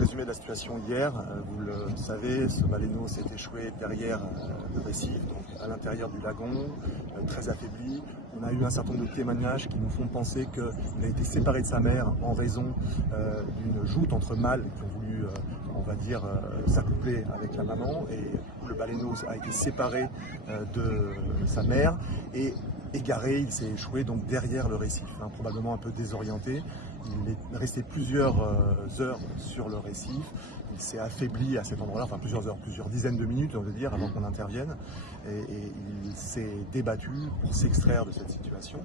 résumé de la situation hier. Vous le savez, ce baleineau s'est échoué derrière le récif, donc à l'intérieur du lagon, très affaibli. On a eu un certain nombre de témoignages qui nous font penser qu'il a été séparé de sa mère en raison d'une joute entre mâles qui ont voulu, on va dire, s'accoupler avec la maman, et le baleineau a été séparé de sa mère et égaré, il s'est échoué donc derrière le récif, probablement un peu désorienté. Il est resté plusieurs heures sur le récif, il s'est affaibli à cet endroit-là, enfin plusieurs heures, plusieurs dizaines de minutes on veut dire, avant qu'on intervienne, et il s'est débattu pour s'extraire de cette situation.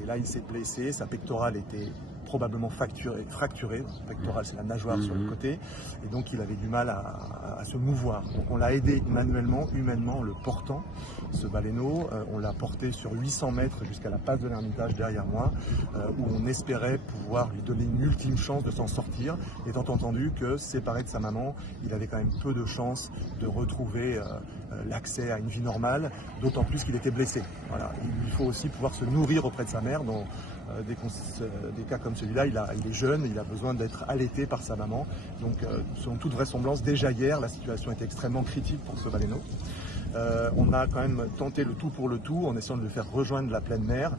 Et là il s'est blessé, sa pectorale était probablement fracturée, pectorale c'est la nageoire sur le côté, et donc il avait du mal à se mouvoir. Donc on l'a aidé manuellement, humainement, en le portant, ce baleineau, on l'a porté sur 800 mètres jusqu'à la passe de l'Ermitage derrière moi, où on espérait pouvoir lui donner une ultime chance de s'en sortir, étant entendu que séparé de sa maman, il avait quand même peu de chances de retrouver l'accès à une vie normale, d'autant plus qu'il était blessé. Voilà. Il faut aussi pouvoir se nourrir auprès de sa mère. Dans des cas comme celui-là, il est jeune, il a besoin d'être allaité par sa maman. Donc, selon toute vraisemblance, déjà hier, la situation était extrêmement critique pour ce baleineau. On a quand même tenté le tout pour le tout en essayant de le faire rejoindre la pleine mer.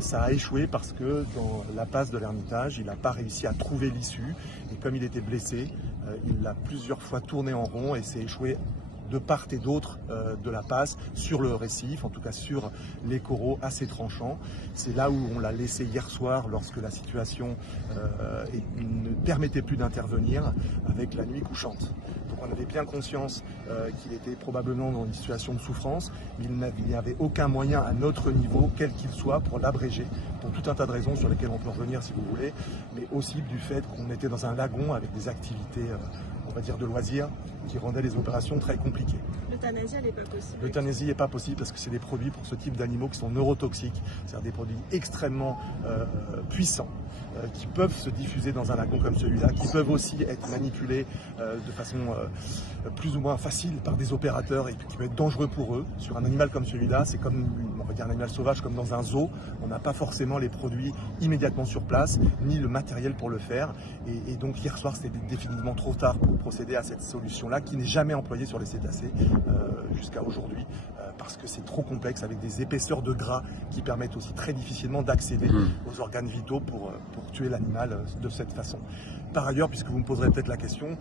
Ça a échoué parce que dans la passe de l'Ermitage, il n'a pas réussi à trouver l'issue. Et comme il était blessé, il l'a plusieurs fois tourné en rond et s'est échoué de part et d'autre de la passe, sur le récif, en tout cas sur les coraux assez tranchants. C'est là où on l'a laissé hier soir, lorsque la situation ne permettait plus d'intervenir, avec la nuit couchante. Donc on avait bien conscience qu'il était probablement dans une situation de souffrance, mais il n'y avait aucun moyen à notre niveau, quel qu'il soit, pour l'abréger, pour tout un tas de raisons sur lesquelles on peut revenir si vous voulez, mais aussi du fait qu'on était dans un lagon avec des activités on va dire de loisirs, qui rendaient les opérations très compliquées. L'euthanasie, elle n'est pas possible? L'euthanasie n'est pas possible parce que c'est des produits pour ce type d'animaux qui sont neurotoxiques, c'est-à-dire des produits extrêmement puissants, qui peuvent se diffuser dans un lagon comme celui-là, qui peuvent aussi être manipulés de façon plus ou moins facile par des opérateurs et qui peuvent être dangereux pour eux. Sur un animal comme celui-là, c'est comme, on va dire, un animal sauvage comme dans un zoo, on n'a pas forcément les produits immédiatement sur place, ni le matériel pour le faire, et donc hier soir c'était définitivement trop tard pour procéder à cette solution-là, qui n'est jamais employée sur les cétacés jusqu'à aujourd'hui, parce que c'est trop complexe, avec des épaisseurs de gras qui permettent aussi très difficilement d'accéder aux organes vitaux pour tuer l'animal de cette façon. Par ailleurs, puisque vous me poserez peut-être la question,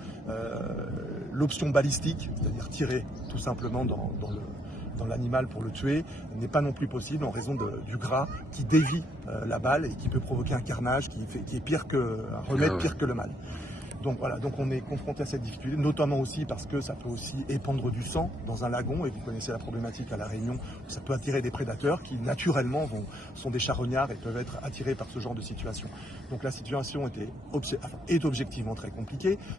l'option balistique, c'est-à-dire tirer tout simplement dans l'animal pour le tuer, n'est pas non plus possible en raison du gras qui dévie la balle et qui peut provoquer un carnage qui est pire un remède pire que le mal. Donc voilà, donc on est confronté à cette difficulté, notamment aussi parce que ça peut aussi épandre du sang dans un lagon, et vous connaissez la problématique à La Réunion, ça peut attirer des prédateurs qui naturellement sont des charognards et peuvent être attirés par ce genre de situation. Donc la situation est objectivement très compliquée.